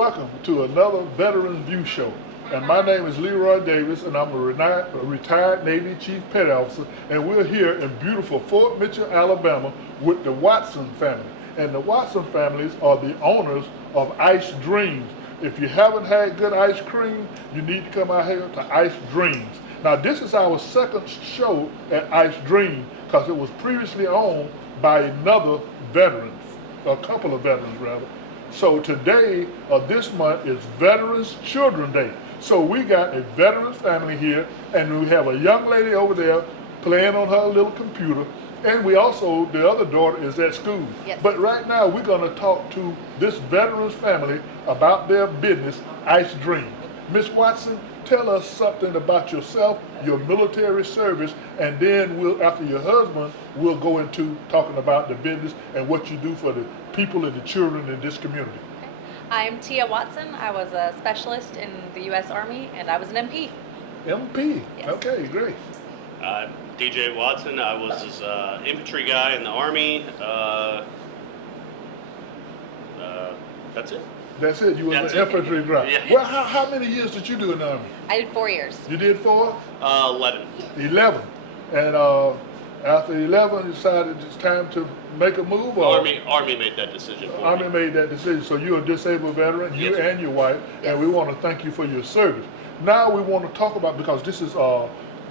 welcome to another Veterans View Show. And my name is Leroy Davis, and I'm a retired Navy Chief Petty Officer, and we're here in beautiful Fort Mitchell, Alabama, with the Watson family. And the Watson families are the owners of Ice Dreams. If you haven't had good ice cream, you need to come out here to Ice Dreams. Now, this is our second show at Ice Dreams because it was previously owned by another veteran, a couple of veterans rather. So today, this month, is Veterans Children Day. So we got a veterans family here, and we have a young lady over there playing on her little computer, and we also, the other daughter is at school. Yes. But right now, we're going to talk to this veterans family about their business, Ice Dream. Miss Watson, tell us something about yourself, your military service, and then we'll, after your husband, we'll go into talking about the business and what you do for the people and the children in this community. I'm Tia Watson. I was a specialist in the U.S. Army, and I was an MP. MP? Yes. Okay, great. DJ Watson. I was his infantry guy in the Army. That's it. That's it. You were That's an it. infantry driver. Yeah. Well, how many years did you do in the Army? I did 4 years. You did 4? 11. 11. And after 11, you decided it's time to make a move? Or Army made that decision for Army me. made that decision. So you're a disabled veteran, you Yes. and your wife, Yes. and we want to thank you for your service. Now we want to talk about, because this is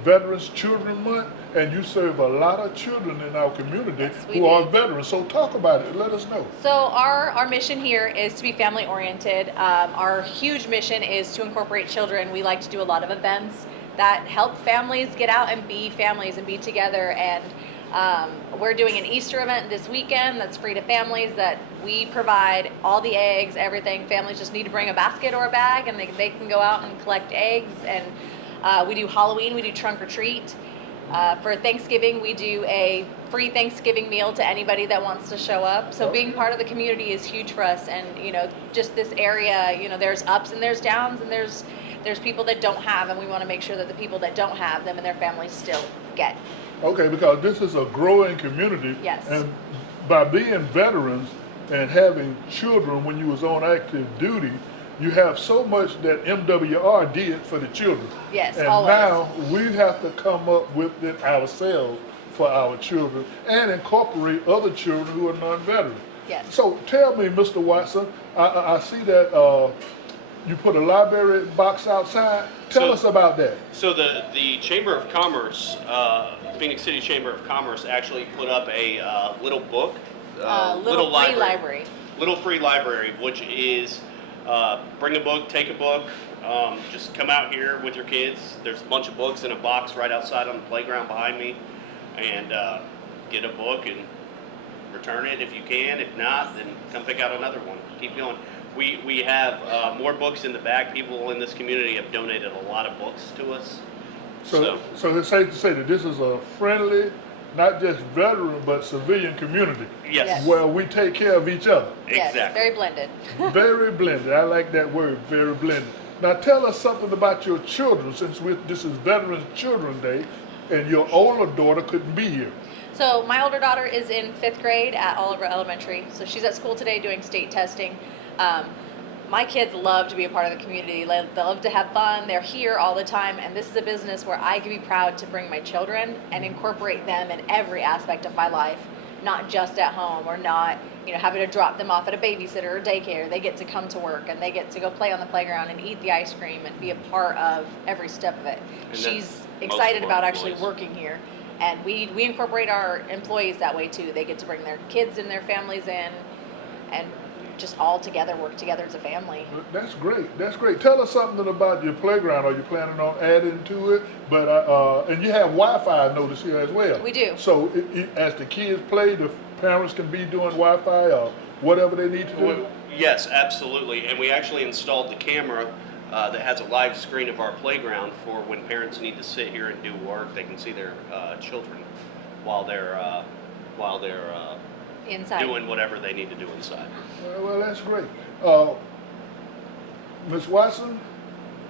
Veterans Children Month, and you serve a lot of children in our community Yes, we who do. are veterans. So talk about it. Let us know. So our mission here is to be family oriented. Our huge mission is to incorporate children. We like to do a lot of events that help families get out and be families and be together. And we're doing an Easter event this weekend that's free to families, that we provide all the eggs, everything. Families just need to bring a basket or a bag, and they can go out and collect eggs. And we do Halloween, we do trunk or treat. For Thanksgiving, we do a free Thanksgiving meal to anybody that wants to show up. So being part of the community is huge for us. And, just this area, there's ups and there's downs, and there's people that don't have, and we want to make sure that the people that don't have them and their families still get. Okay, because this is a growing community. Yes. And by being veterans and having children when you was on active duty, you have so much that MWR did for the children. Yes, and always. now we have to come up with it ourselves for our children and incorporate other children who are non-veterans. Yes. So tell me, Mr. Watson, I see that you put a library box outside. Tell So- us about that. So the Chamber of Commerce, Phoenix City Chamber of Commerce, actually put up a little book, Little free library. little free library, which is bring a book, take a book. Just come out here with your kids. There's a bunch of books in a box right outside on the playground behind me, and get a book and return it if you can. If not, then come pick out another one. Keep going. We have more books in the back. People in this community have donated a lot of books to us. So it's safe to say that this is a friendly, not just veteran, but civilian community Yes. Yes. where we take care of each other. Yes, Exactly. very blended. Very blended. I like that word, very blended. Now tell us something about your children, since this is Veterans Children Day, and your older daughter couldn't be here. So my older daughter is in 5th grade at Oliver Elementary. So she's at school today doing state testing. My kids love to be a part of the community. They love to have fun. They're here all the time. And this is a business where I can be proud to bring my children and incorporate them in every aspect of my life, not just at home, or not, having to drop them off at a babysitter or daycare. They get to come to work, and they get to go play on the playground and eat the ice cream and be a part of every step of it. And She's that's excited most of our about actually employees. working here. And we incorporate our employees that way too. They get to bring their kids and their families in, and just all together work together as a family. That's great. That's great. Tell us something about your playground. Are you planning on adding to it? But and you have Wi-Fi, I notice, here as well. We do. So as the kids play, the parents can be doing Wi-Fi or whatever they need to do. Yes, absolutely. And we actually installed the camera that has a live screen of our playground for when parents need to sit here and do work. They can see their children while they're Inside. doing whatever they need to do inside. Well, that's great. Ms. Watson,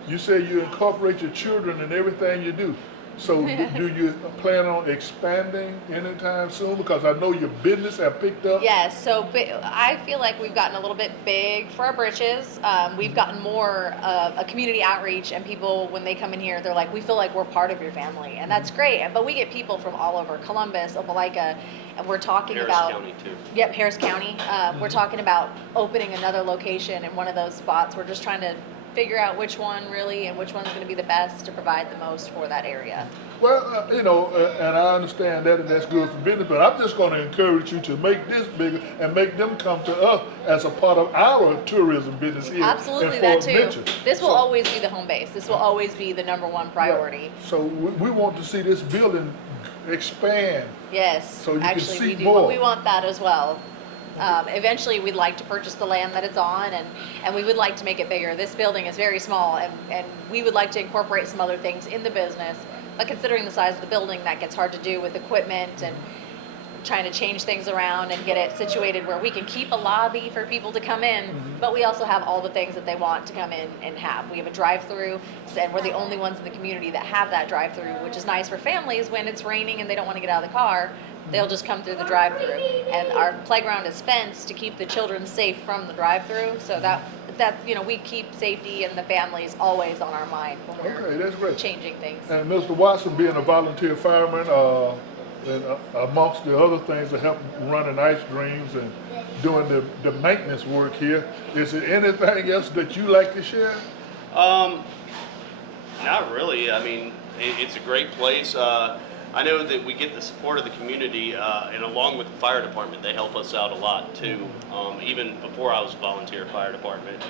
you say you incorporate your children in everything you do. So do you plan on expanding anytime soon? Because I know your business have picked up. Yes, so I feel like we've gotten a little bit big for our britches. We've gotten more of a community outreach, and people, when they come in here, they're like, we feel like we're part of your family, and that's great. But we get people from all over Columbus, Opelika, and we're talking Harris about County too. Yep, Harris County. We're talking about opening another location in one of those spots. We're just trying to figure out which one really and which one's going to be the best to provide the most for that area. Well, and I understand that, and that's good for business, but I'm just going to encourage you to make this bigger and make them come to us as a part of our tourism business here Absolutely, in that Fort too. Mitchell. This will So- always be the home base. This will always be the number one priority. Right. So we want to see this building expand. Yes, So you can actually, see we do. more. We want that as well. Eventually, we'd like to purchase the land that it's on, and we would like to make it bigger. This building is very small, and we would like to incorporate some other things in the business. But considering the size of the building, that gets hard to do with equipment and trying to change things around and get it situated where we can keep a lobby for people to come in, but we also have all the things that they want to come in and have. We have a drive-through, and we're the only ones in the community that have that drive-through, which is nice for families when it's raining and they don't want to get out of the car. They'll just come through the drive-through, and our playground is fenced to keep the children safe from the drive-through. So that we keep safety and the families always on our mind when we're Okay, that's great. changing things. And Mr. Watson, being a volunteer fireman, and amongst the other things that help running Ice Dreams and doing the maintenance work here, is there anything else that you like to share? Not really. I mean, it's a great place. I know that we get the support of the community, and along with the fire department, they help us out a lot too. Even before I was volunteer fire department,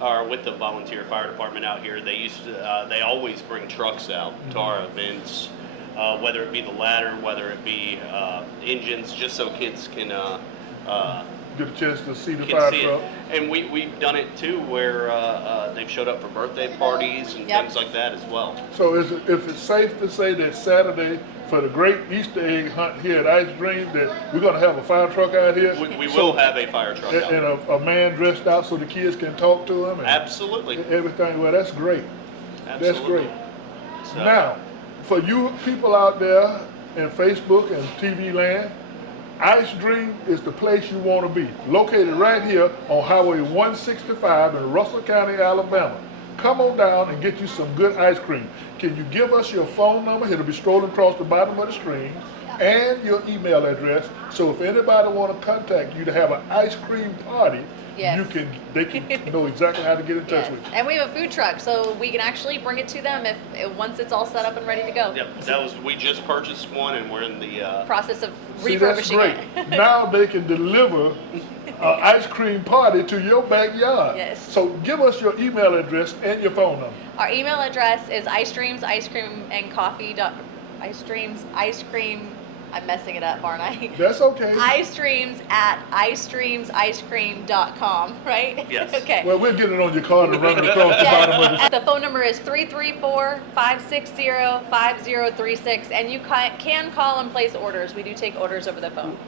or with the volunteer fire department out here, they always bring trucks out to our events, whether it be the ladder, whether it be engines, just so kids can Get a chance to see the can fire see truck? it. And we've done it too, where they've showed up for birthday parties and Yep. things like that as well. So if it's safe to say that Saturday, for the great Easter egg hunt here at Ice Dream, that we're going to have a fire truck out here? We So- will have a fire truck out. And a man dressed out so the kids can talk to him and Absolutely. everything. Well, that's great. That's Absolutely. great. So, Now, for you people out there in Facebook and TV land, Ice Dream is the place you want to be. Located right here on Highway 165 in Russell County, Alabama. Come on down and get you some good ice cream. Can you give us your phone number? It'll be scrolling across the bottom of the screen. And your email address. So if anybody want to contact you to have an ice cream party, Yes. they can know exactly how to get in touch Yes. with you. And we have a food truck, so we can actually bring it to them if once it's all set up and ready to go. Yep, we just purchased one and we're in the Process of See, that's refurbishing great. it. Now they can deliver an ice cream party to your backyard. Yes. So give us your email address and your phone number. Our email address is icedreamsicecream. I'm messing it up, aren't I? That's okay. icedreams@icedreamsicecream.com, right? Yes. Okay. Well, we'll get it on your card and run it across the bottom of the. Yes. The phone number is 334-560-5036, and you can call and place orders. We do take orders over the phone.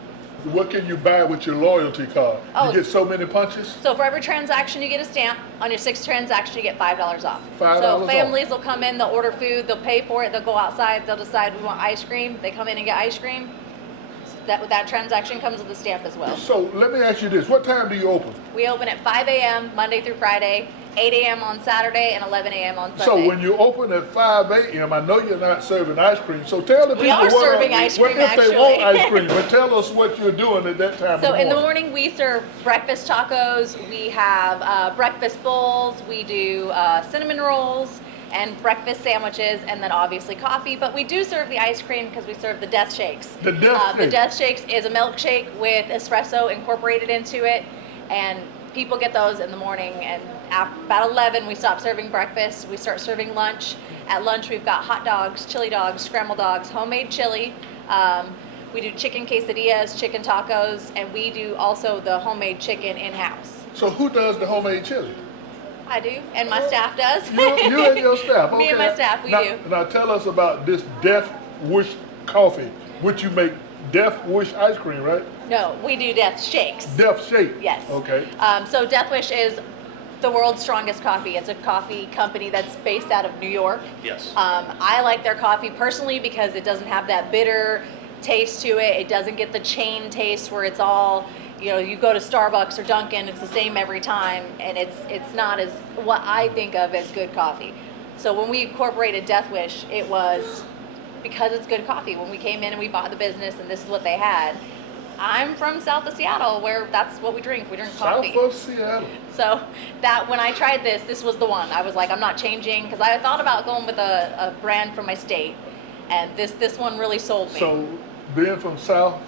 What can you buy with your loyalty card? Oh. You get so many punches? So for every transaction, you get a stamp. On your sixth transaction, you get $5 off. $5 So off. families will come in, they'll order food, they'll pay for it, they'll go outside, they'll decide we want ice cream. They come in and get ice cream. That transaction comes with a stamp as well. So let me ask you this. What time do you open? We open at 5 a.m. Monday through Friday, 8 a.m. on Saturday, and 11 a.m. on Sunday. So when you open at 5 a.m., I know you're not serving ice cream. So tell the people We are what serving ice cream, if they want actually. ice cream, but tell us what you're doing at that time. So in the morning, we serve breakfast tacos. We have breakfast bowls. We do cinnamon rolls and breakfast sandwiches, and then obviously coffee. But we do serve the ice cream because we serve the Death Shakes. The Death The Shake. Death Shakes is a milkshake with espresso incorporated into it, and people get those in the morning. And about 11, we stop serving breakfast. We start serving lunch. At lunch, we've got hot dogs, chili dogs, scrambled dogs, homemade chili. We do chicken quesadillas, chicken tacos, and we do also the homemade chicken in-house. So who does the homemade chili? I do, and my staff does. You and your staff. Okay. Me and my staff, we do. Now tell us about this Death Wish coffee, which you make Death Wish ice cream, right? No, we do Death Shakes. Death Shake. Yes. Okay. So Death Wish is the world's strongest coffee. It's a coffee company that's based out of New York. Yes. I like their coffee personally because it doesn't have that bitter taste to it. It doesn't get the chain taste where it's all, you go to Starbucks or Dunkin', it's the same every time, and it's not as what I think of as good coffee. So when we incorporated Death Wish, it was because it's good coffee. When we came in and we bought the business and this is what they had. I'm from south of Seattle, where that's what we drink. We drink coffee. South of Seattle. So that when I tried this was the one. I was like, I'm not changing, because I thought about going with a brand from my state, and this one really sold me. So being from Seattle,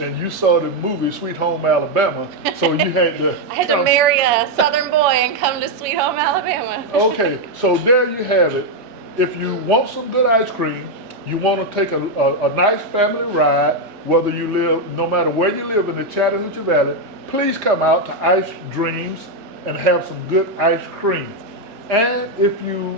and you saw the movie Sweet Home Alabama, so you had to. I had to marry a Southern boy and come to Sweet Home Alabama. Okay, so there you have it. If you want some good ice cream, you want to take a nice family ride, whether you live, no matter where you live in the Chattahoochee Valley, please come out to Ice Dreams and have some good ice cream. And if you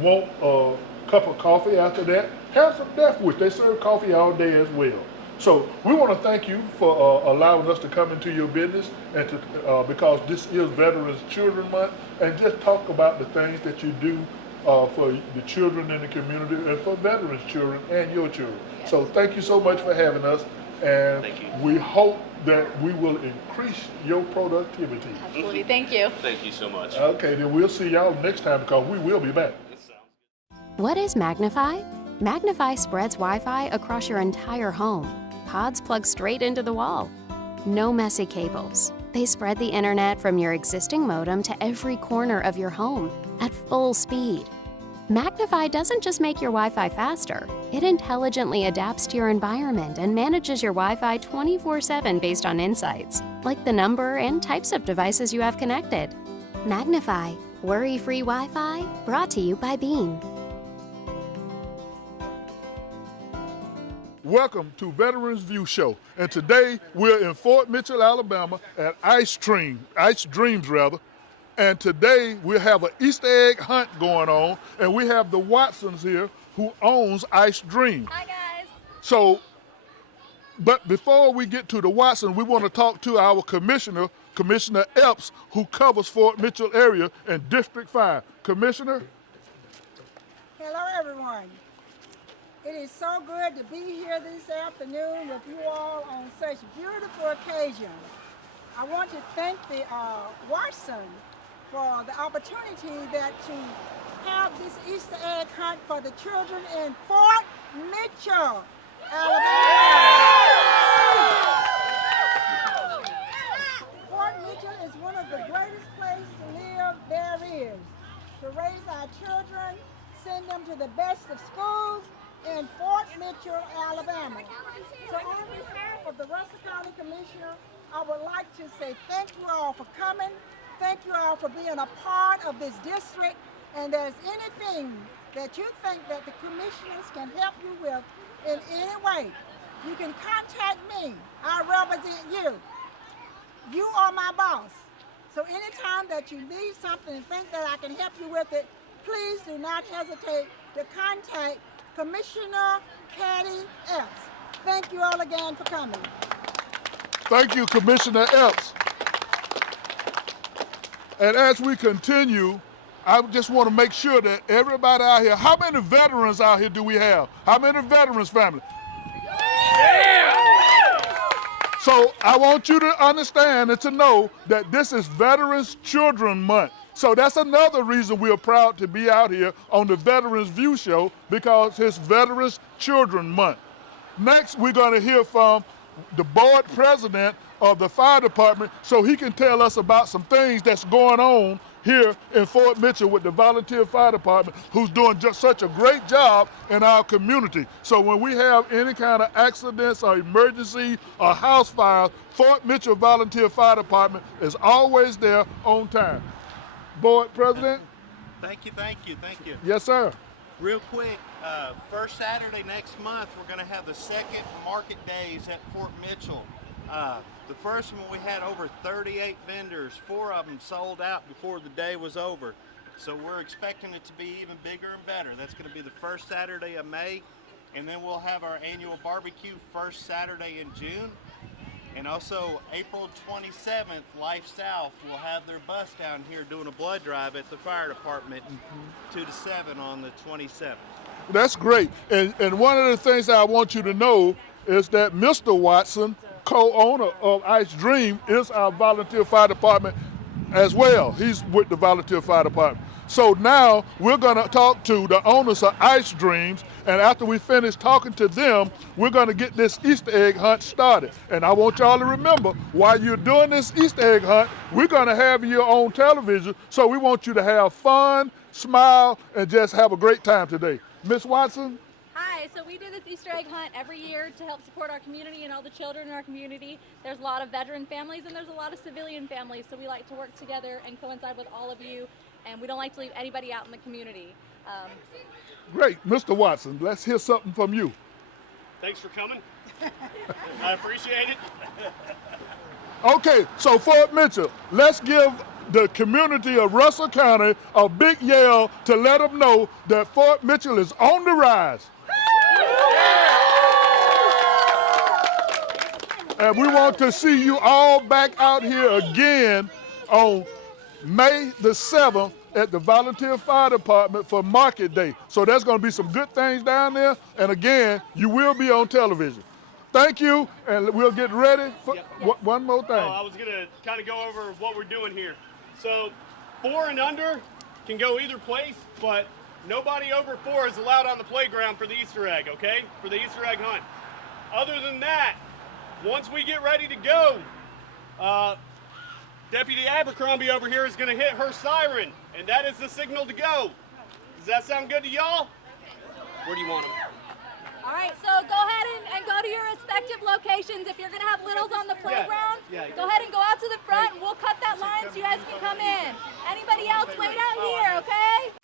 want a cup of coffee after that, have some Death Wish. They serve coffee all day as well. So we want to thank you for allowing us to come into your business, and to because this is Veterans Children Month, and just talk about the things that you do for the children in the community and for veterans children and your children. Yes. So thank you so much for having us, and Thank you. we hope that we will increase your productivity. Absolutely, thank you. Thank you so much. Okay, then we'll see y'all next time, because we will be back. This sounds What is Magnify? Magnify spreads Wi-Fi across your entire home. Pods plug straight into the wall. No messy cables. They spread the internet from your existing modem to every corner of your home at full speed. Magnify doesn't just make your Wi-Fi faster. It intelligently adapts to your environment and manages your Wi-Fi 24/7 based on insights, like the number and types of devices you have connected. Magnify. Worry-free Wi-Fi, brought to you by Beam. Welcome to Veterans View Show, and today we're in Fort Mitchell, Alabama at Ice Dreams rather, and today we have an Easter egg hunt going on, and we have the Watsons here who owns Ice Dreams. Hi guys. So, but before we get to the Watson, we want to talk to our Commissioner Epps, who covers Fort Mitchell area and District 5. Commissioner? Hello, everyone. It is so good to be here this afternoon with you all on such beautiful occasion. I want to thank the Watson for the opportunity that to have this Easter egg hunt for the children in Fort Mitchell, Alabama. Fort Mitchell is one of the greatest places to live there is. To raise our children, send them to the best of schools, in Fort Mitchell, Alabama. So on behalf of the Russell County Commissioner, I would like to say thank you all for coming. Thank you all for being a part of this district. And there's anything that you think that the commissioners can help you with in any way, you can contact me. I represent you. You are my boss. So anytime that you need something and think that I can help you with it, please do not hesitate to contact Commissioner Caddy Epps. Thank you all again for coming. Thank you, Commissioner Epps. And as we continue, I just want to make sure that everybody out here, how many veterans out here do we have? How many veterans family? So I want you to understand and to know that this is Veterans Children Month. So that's another reason we are proud to be out here on the Veterans View Show, because it's Veterans Children Month. Next, we're going to hear from the board president of the fire department, so he can tell us about some things that's going on here in Fort Mitchell with the volunteer fire department, who's doing just such a great job in our community. So when we have any kind of accidents or emergency or house fires, Fort Mitchell Volunteer Fire Department is always there on time. Board President? Thank you. Yes, sir. Real quick, first Saturday next month, we're going to have the second market days at Fort Mitchell. The first one, we had over 38 vendors. 4 of them sold out before the day was over. So we're expecting it to be even bigger and better. That's going to be the first Saturday of May. And then we'll have our annual barbecue first Saturday in June. And also April 27th, Life South will have their bus down here doing a blood drive at the fire department 2 to 7 on the 27th. That's great. And one of the things that I want you to know is that Mr. Watson, co-owner of Ice Dream, is our volunteer fire department as well. He's with the volunteer fire department. So now we're going to talk to the owners of Ice Dreams, and after we finish talking to them, we're going to get this Easter egg hunt started. And I want y'all to remember, while you're doing this Easter egg hunt, we're going to have you on television, so we want you to have fun, smile, and just have a great time today. Miss Watson? Hi, so we do this Easter egg hunt every year to help support our community and all the children in our community. There's a lot of veteran families and there's a lot of civilian families, so we like to work together and coincide with all of you, and we don't like to leave anybody out in the community. Great. Mr. Watson, let's hear something from you. Thanks for coming. I appreciate it. Okay, so Fort Mitchell, let's give the community of Russell County a big yell to let them know that Fort Mitchell is on the rise. And we want to see you all back out here again on May the 7th at the Volunteer Fire Department for Market Day. So there's going to be some good things down there. And again, you will be on television. Thank you, and we'll get ready for one more thing. I was going to kind of go over what we're doing here. So 4 and under can go either place, but nobody over 4 is allowed on the playground for the Easter egg, okay? For the Easter egg hunt. Other than that, once we get ready to go, Deputy Abercrombie over here is going to hit her siren, and that is the signal to go. Does that sound good to y'all? Where do you want them? All right, so go ahead and go to your respective locations. If you're going to have littles on the playground, go ahead and go out to the front, and we'll cut that line so you guys can come in. Anybody else, wait out here, okay?